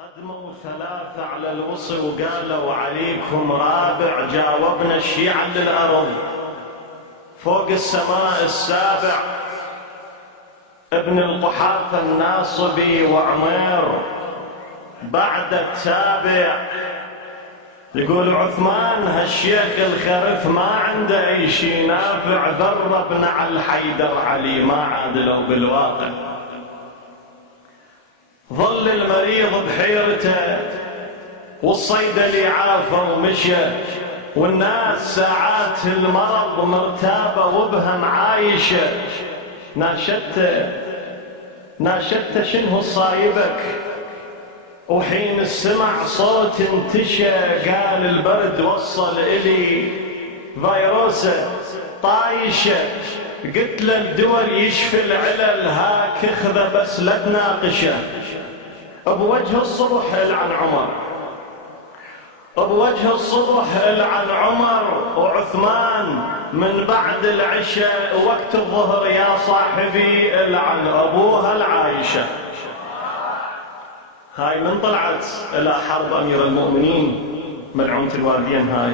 قدموا ثلاثة على الوصي وقالوا عليكم رابع. جاوبنا الشيعة للأرض فوق السماء السابع. ابن القحافة الناصبي وعمير بعد التابع. يقول عثمان هالشيخ الخرف ما عنده اي شي نافع، ذربنا على الحيدر علي ما عادلوا بالواقع. ظل المريض بحيرته والصيدلي عافى ومشى، والناس ساعات المرض مرتابة وبهم عايشة. ناشدته شنو صايبك، وحين السمع صوت انتشى قال البرد وصل إلي فيروسه طايشة. قلت له الدول يشفي العلل هاك اخذه بس لا تناقشه. بوجه الصبح العن عمر، بوجه الصبح العن عمر وعثمان. من بعد العشاء وقت الظهر يا صاحبي العن ابوها العايشة. هاي من طلعت الى حرب امير المؤمنين ملعونة الوالدين. هاي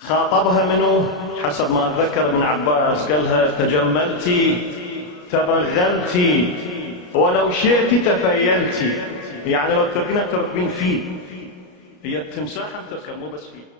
خاطبها منو حسب ما ذكر ابن عباس، قالها تجملتي تبغلتي ولو شئتي تفيلتي. يعني لو تركبين تركبين فيه، هي التمساح تركب مو بس فيه.